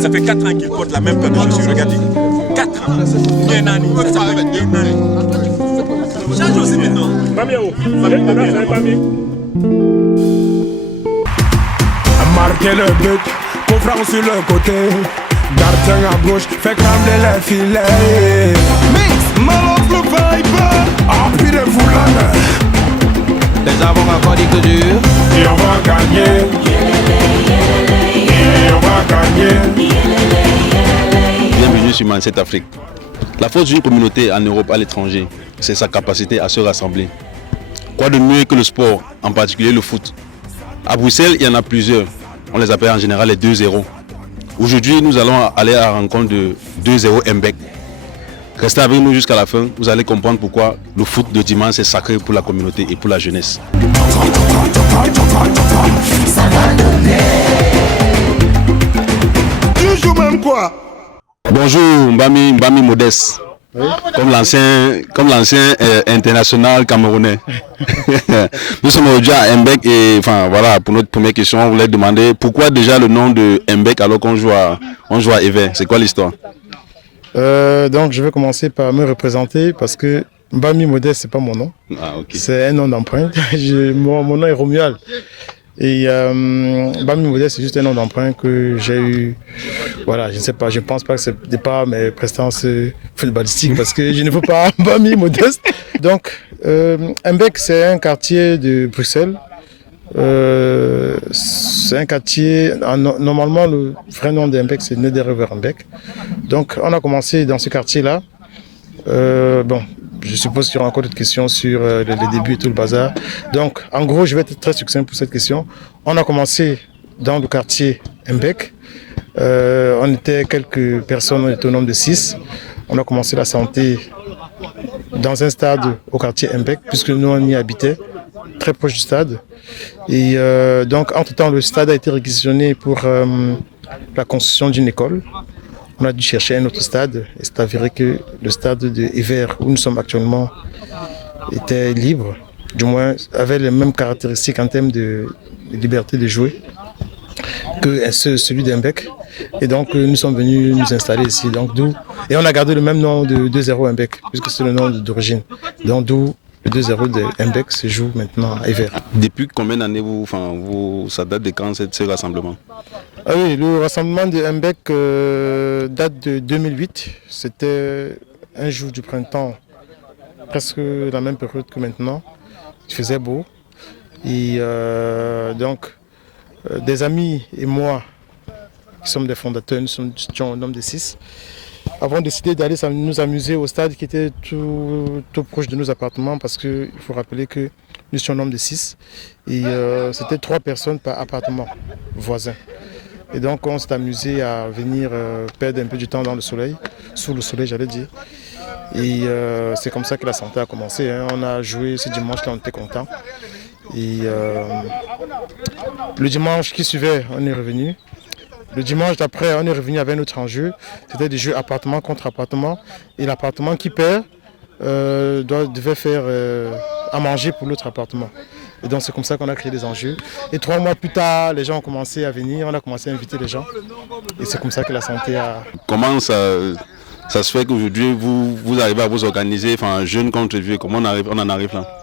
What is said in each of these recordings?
ça fait 4 ans qu'il porte la même paire de chaussures, regardez. 4 ans. Nienani, ça s'appelle Nienani. Change aussi maintenant. Mamiao, marquer le but, confront sur le côté. Gardien à gauche, fait cramer les filets. Mix, Malof le Viper. Appui de Foulane. Les avons encore dit que dur. Et on va gagner. Et on va gagner. Bienvenue sur Mindset Afrique. La force d'une communauté en Europe, à l'étranger, c'est sa capacité à se rassembler. Quoi de mieux que le sport, en particulier le foot? À Bruxelles, il y en a plusieurs. On les appelle en général les 2-0. Aujourd'hui, nous allons aller à la rencontre de 2-0 Mbek. Restez avec nous jusqu'à la fin, vous allez comprendre pourquoi le foot de dimanche est sacré pour la communauté et pour la jeunesse. Toujours même quoi? Bonjour Mbami Modeste, oui. Comme l'ancien international camerounais. Nous sommes aujourd'hui à Mbek et enfin voilà, pour notre première question, on voulait demander pourquoi déjà le nom de Mbek alors qu'on joue à Ever. C'est quoi l'histoire? Donc je vais commencer par me représenter parce que Mbami Modeste c'est pas mon nom. Ah, okay. C'est un nom d'emprunt. Mon nom est Romuald. Et Mbami Modeste c'est juste un nom d'emprunt que j'ai eu. Voilà, je ne sais pas, je pense pas que c'est pas mes prestations footballistiques parce que je ne veux pas Mbami Modeste. Donc Mbek c'est un quartier de Bruxelles. C'est un quartier, normalement le vrai nom de Mbek c'est Nederwever Mbek. Donc on a commencé dans ce quartier-là. Bon, je suppose qu'il y aura encore d'autres questions sur les débuts et tout le bazar. Donc en gros, je vais être très succinct pour cette question. On a commencé dans le quartier Mbek. On était quelques personnes, on était au nombre de 6. On a commencé la santé dans un stade au quartier Mbek, puisque nous on y habitait, très proche du stade. Et donc entre-temps, le stade a été réquisitionné pour la construction d'une école. On a dû chercher un autre stade et c'est avéré que le stade de Ever, où nous sommes actuellement, était libre, du moins avait les mêmes caractéristiques en termes de liberté de jouer que celui d'Mbek. Et donc nous sommes venus nous installer ici. Donc, et on a gardé le même nom de 2-0 Mbek, puisque c'est le nom d'origine. Donc d'où le 2-0 de Mbek se joue maintenant à Ever. Depuis combien d'années ça date de quand ce rassemblement? Ah oui, le rassemblement de Mbek date de 2008. C'était un jour du printemps, presque la même période que maintenant. Il faisait beau. Et donc, des amis et moi, qui sommes des fondateurs, nous sommes un nombre de 6, avons décidé d'aller nous amuser au stade qui était tout proche de nos appartements parce qu'il faut rappeler que nous sommes un nombre de 6 et c'était 3 personnes par appartement voisin. Et donc on s'est amusé à venir perdre un peu du temps dans le soleil, sous le soleil j'allais dire. Et c'est comme ça que la santé a commencé. Hein. On a joué ce dimanche-là, on était contents. Et le dimanche qui suivait, on est revenu. Le dimanche d'après, on est revenu avec un autre enjeu. C'était des jeux appartement contre appartement. Et l'appartement qui perd devait faire à manger pour l'autre appartement. Et donc c'est comme ça qu'on a créé des enjeux. Et 3 mois plus tard, les gens ont commencé à venir, on a commencé à inviter les gens. Et c'est comme ça que la santé a... Comment ça se fait qu'aujourd'hui vous arrivez à vous organiser, enfin jeunes contre vieux, comment on en arrive là?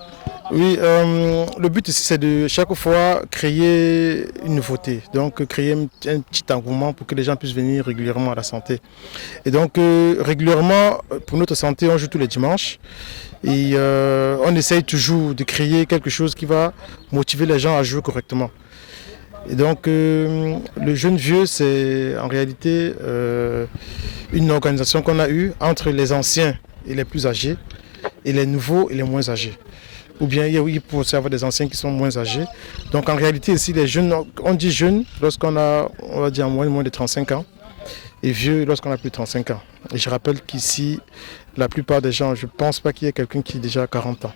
Oui, le but ici c'est de chaque fois créer une nouveauté, donc créer un petit engouement pour que les gens puissent venir régulièrement à la santé. Et donc régulièrement, pour notre santé, on joue tous les dimanches et on essaye toujours de créer quelque chose qui va motiver les gens à jouer correctement. Et donc le jeune vieux, c'est en réalité une organisation qu'on a eue entre les anciens et les plus âgés et les nouveaux et les moins âgés. Ou bien il peut aussi avoir des anciens qui sont moins âgés. Donc en réalité ici les jeunes, on dit jeunes lorsqu'on a, on va dire moins de 35 ans et vieux lorsqu'on a plus de 35 ans. Et je rappelle qu'ici la plupart des gens, je ne pense pas qu'il y ait quelqu'un qui a déjà 40 ans.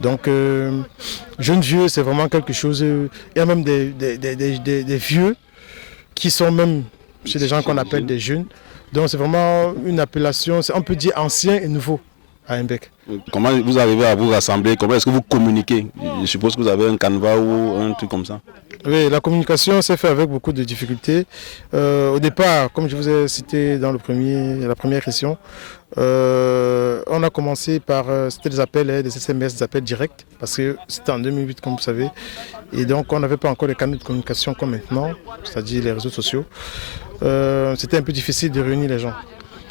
Donc jeune vieux c'est vraiment quelque chose, il y a même des vieux qui sont même chez des gens qu'on appelle des jeunes. Donc c'est vraiment une appellation, on peut dire ancien et nouveau à Mbek. Comment vous arrivez à vous rassembler? Comment est-ce que vous communiquez? Je suppose que vous avez un canevas ou un truc comme ça. Oui, la communication s'est faite avec beaucoup de difficultés. Au départ, comme je vous ai cité dans la première question, on a commencé par c'était des appels, des SMS, des appels directs, parce que c'était en 2008, comme vous savez. Et donc, on n'avait pas encore les canaux de communication comme maintenant, c'est-à-dire les réseaux sociaux. C'était un peu difficile de réunir les gens.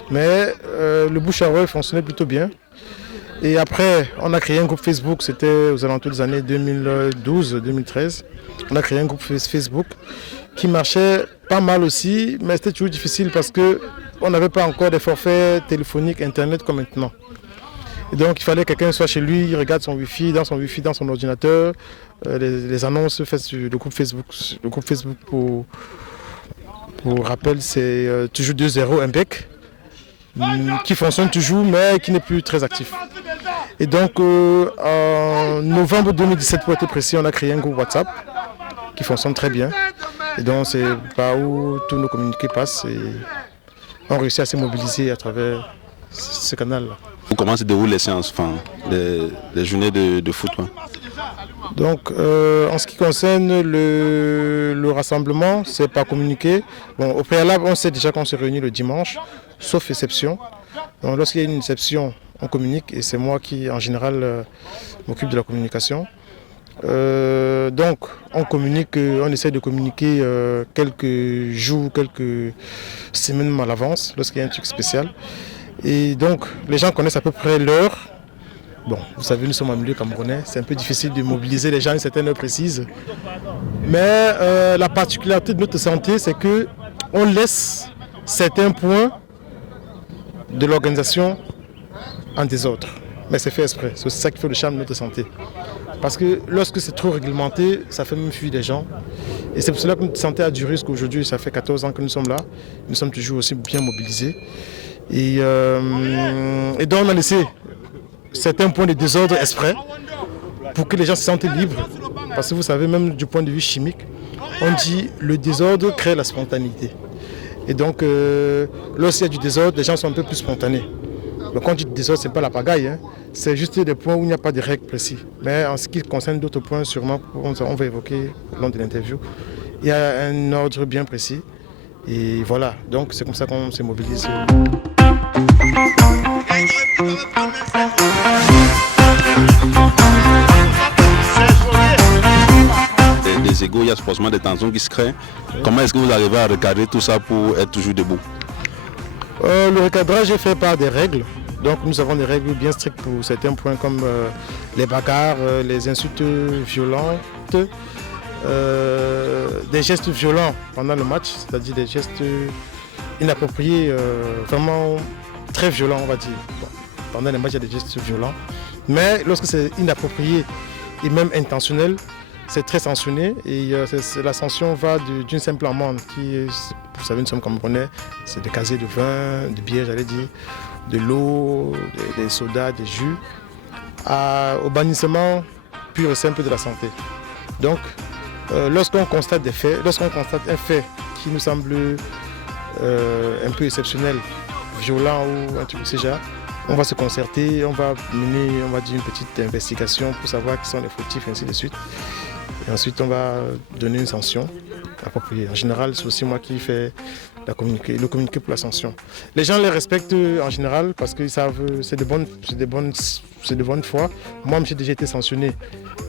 Mais le bouche à oreille fonctionnait plutôt bien. Et après, on a créé un groupe Facebook, c'était aux alentours des années 2012-2013. On a créé un groupe Facebook qui marchait pas mal aussi, mais c'était toujours difficile parce qu'on n'avait pas encore des forfaits téléphoniques, Internet comme maintenant. Et donc il fallait que quelqu'un soit chez lui, il regarde son Wi-Fi, dans son ordinateur, les annonces faites sur le groupe Facebook. Le groupe Facebook, pour rappel, c'est toujours 2.0 MPEG, qui fonctionne toujours mais qui n'est plus très actif. Et donc en novembre 2017, pour être précis, on a créé un groupe WhatsApp qui fonctionne très bien. Et donc c'est par où tous nos communiqués passent et on réussit à se mobiliser à travers ce canal-là. Comment se déroulent les séances, les journées de foot? Donc en ce qui concerne le rassemblement, c'est par communiqué. Bon, au préalable, on sait déjà qu'on se réunit le dimanche, sauf exception. Donc lorsqu'il y a une exception, on communique et c'est moi qui en général m'occupe de la communication. Donc on communique, on essaie de communiquer quelques jours, quelques semaines à l'avance lorsqu'il y a un truc spécial. Et donc les gens connaissent à peu près l'heure. Bon, vous savez, nous sommes en milieu camerounais, c'est un peu difficile de mobiliser les gens à une certaine heure précise. Mais la particularité de notre santé, c'est qu'on laisse certains points de l'organisation en désordre. Mais c'est fait exprès, c'est ça qui fait le charme de notre santé. Parce que lorsque c'est trop réglementé, ça fait même fuir des gens. Et c'est pour cela que notre santé a duré jusqu'à aujourd'hui. Ça fait 14 ans que nous sommes là. Nous sommes toujours aussi bien mobilisés. Et donc on a laissé certains points de désordre exprès pour que les gens se sentent libres. Parce que vous savez, même du point de vue chimique, on dit le désordre crée la spontanéité. Et donc lorsqu'il y a du désordre, les gens sont un peu plus spontanés. Donc quand on dit désordre, ce n'est pas la pagaille, hein. C'est juste des points où il n'y a pas de règles précises. Mais en ce qui concerne d'autres points, sûrement, on va évoquer au long de l'interview, il y a un ordre bien précis. Et voilà, donc c'est comme ça qu'on se mobilise. Des égos, il y a forcément des tensions qui se créent. Comment est-ce que vous arrivez à recadrer tout ça pour être toujours debout? Le recadrage est fait par des règles. Donc nous avons des règles bien strictes pour certains points comme les bagarres, les insultes violentes, des gestes violents pendant le match, c'est-à-dire des gestes inappropriés, vraiment très violents on va dire. Bon, pendant les matchs il y a des gestes violents, mais lorsque c'est inapproprié et même intentionnel, c'est très sanctionné et la sanction va d'une simple amende qui est, vous savez, nous sommes camerounais, c'est des casiers de vin, de bière j'allais dire, de l'eau, des sodas, des jus, au bannissement pur et simple de la santé. Donc, lorsqu'on constate des faits, lorsqu'on constate un fait qui nous semble un peu exceptionnel, violent ou un truc de ce genre, on va se concerter, on va mener, on va dire, une petite investigation pour savoir qui sont les fautifs, ainsi de suite. Et ensuite, on va donner une sanction appropriée. En général, c'est aussi moi qui fais le communiqué pour la sanction. Les gens les respectent en général parce qu'ils savent c'est de bonne foi. Moi, j'ai déjà été sanctionné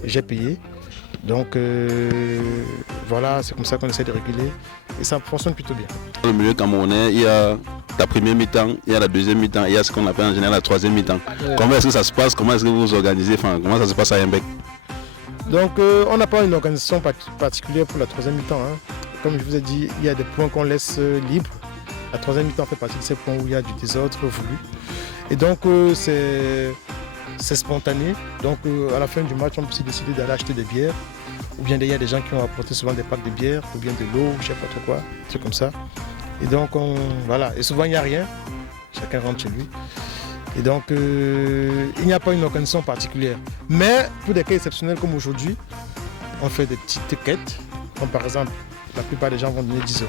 et j'ai payé. Donc voilà, c'est comme ça qu'on essaie de réguler et ça fonctionne plutôt bien. Dans le milieu camerounais, il y a la première mi-temps, il y a la deuxième mi-temps, il y a ce qu'on appelle en général la troisième mi-temps. Ouais. Comment est-ce que ça se passe? Comment est-ce que vous vous organisez? Comment ça se passe à Yembek? Donc on n'a pas une organisation particulière pour la troisième mi-temps. Hein. Comme je vous ai dit, il y a des points qu'on laisse libres. La troisième mi-temps fait partie de ces points où il y a du désordre voulu. Et donc c'est spontané. Donc à la fin du match, on peut aussi décider d'aller acheter des bières. Ou bien il y a des gens qui ont apporté souvent des packs de bière, ou bien de l'eau, je ne sais pas trop quoi, c'est comme ça. Et donc voilà. Et souvent il n'y a rien. Chacun rentre chez lui. Et donc, il n'y a pas une organisation particulière. Mais pour des cas exceptionnels comme aujourd'hui, on fait des petites quêtes. Comme par exemple, la plupart des gens vont donner 10 €.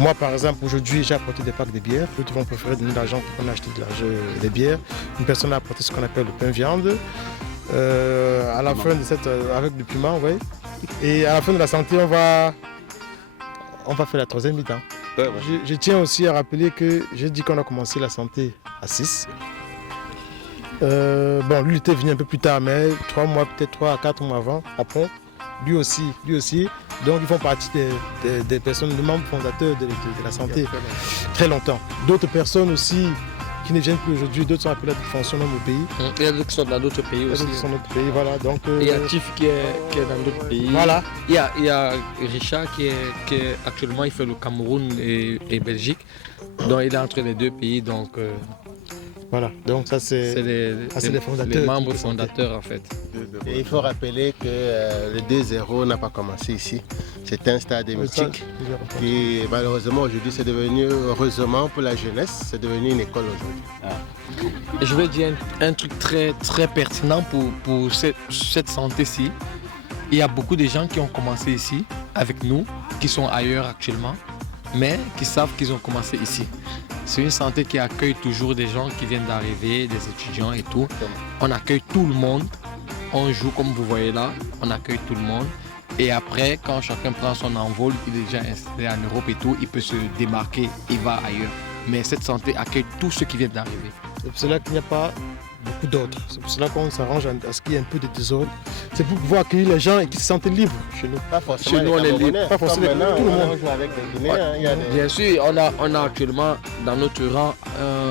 Moi, par exemple, aujourd'hui, j'ai apporté des packs de bière. D'autres vont préférer donner de l'argent pour qu'on achète des bières. Une personne a apporté ce qu'on appelle le pain viande. À la fin de avec du piment, ouais. Et à la fin de la santé, on va faire la troisième mi-temps. Ouais. Je tiens aussi à rappeler que j'ai dit qu'on a commencé la santé à 6. Bon, lui il était venu un peu plus tard, mais 3 mois, peut-être 3 à 4 mois après. Lui aussi. Donc ils font partie des personnes, des membres fondateurs de la santé très longtemps. D'autres personnes aussi qui ne viennent plus aujourd'hui, d'autres sont appelés à des fonctions dans nos pays. Il y a d'autres qui sont dans d'autres pays aussi. D'autres sont dans notre pays, voilà. Donc, Il y a Tiff qui est dans d'autres pays. Voilà. Il y a Richard qui est actuellement, il fait le Cameroun et Belgique. Donc il est entre les deux pays. Donc voilà. Donc ça c'est les fondateurs. Les membres fondateurs en fait. Et il faut rappeler que le 2-0 n'a pas commencé ici. C'est un stade mythique qui malheureusement aujourd'hui c'est devenu, heureusement pour la jeunesse, c'est devenu une école aujourd'hui. Je vais dire un truc très, très pertinent pour cette santé-ci. Il y a beaucoup de gens qui ont commencé ici avec nous, qui sont ailleurs actuellement, mais qui savent qu'ils ont commencé ici. C'est une santé qui accueille toujours des gens qui viennent d'arriver, des étudiants et tout. On accueille tout le monde. On joue comme vous voyez là, on accueille tout le monde. Et après, quand chacun prend son envol, il est déjà installé en Europe et tout, il peut se démarquer, il va ailleurs. Mais cette santé accueille tous ceux qui viennent d'arriver. C'est pour cela qu'il n'y a pas beaucoup d'autres. C'est pour cela qu'on s'arrange à ce qu'il y ait un peu de désordre. C'est pour pouvoir accueillir les gens et qu'ils se sentent libres chez nous. Pas forcément Chez nous, on est libre. Pas forcément maintenant, tout le monde. on joue avec les Guinéens. Il y a des... Bien sûr, on a actuellement dans notre rang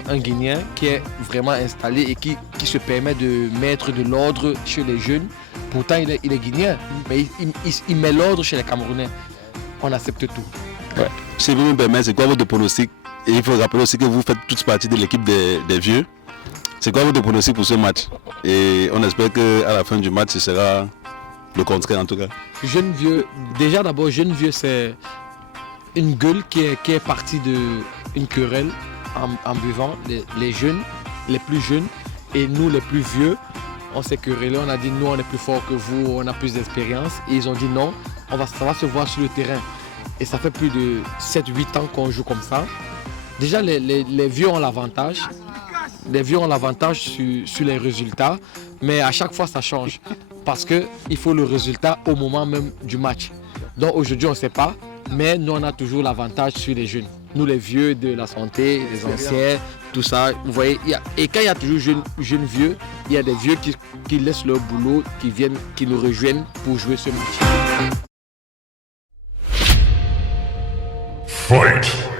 un Guinéen qui est vraiment installé et qui se permet de mettre de l'ordre chez les jeunes. Pourtant, il est Guinéen, mais il met l'ordre chez les Camerounais. On accepte tout. Ouais. Si vous me permettez, c'est quoi votre pronostic? Et il faut rappeler aussi que vous faites toute partie de l'équipe des vieux. C'est quoi votre pronostic pour ce match? Et on espère qu'à la fin du match, ce sera le contraire en tout cas. Jeune vieux, déjà d'abord, jeune vieux, c'est une gueule qui est partie d'une querelle en buvant. Les jeunes, les plus jeunes et nous les plus vieux, on s'est querellé, on a dit nous on est plus fort que vous, on a plus d'expérience. Et ils ont dit non, ça va se voir sur le terrain. Et ça fait plus de 7-8 ans qu'on joue comme ça. Déjà les vieux ont l'avantage. Les vieux ont l'avantage sur les résultats, mais à chaque fois ça change. Parce qu'il faut le résultat au moment même du match. Donc aujourd'hui on ne sait pas, mais nous on a toujours l'avantage sur les jeunes. Nous les vieux de la santé, les anciens, tout ça. Vous voyez, et quand il y a toujours jeunes vieux, il y a des vieux qui laissent leur boulot, qui nous rejoignent pour jouer ce match. Fight!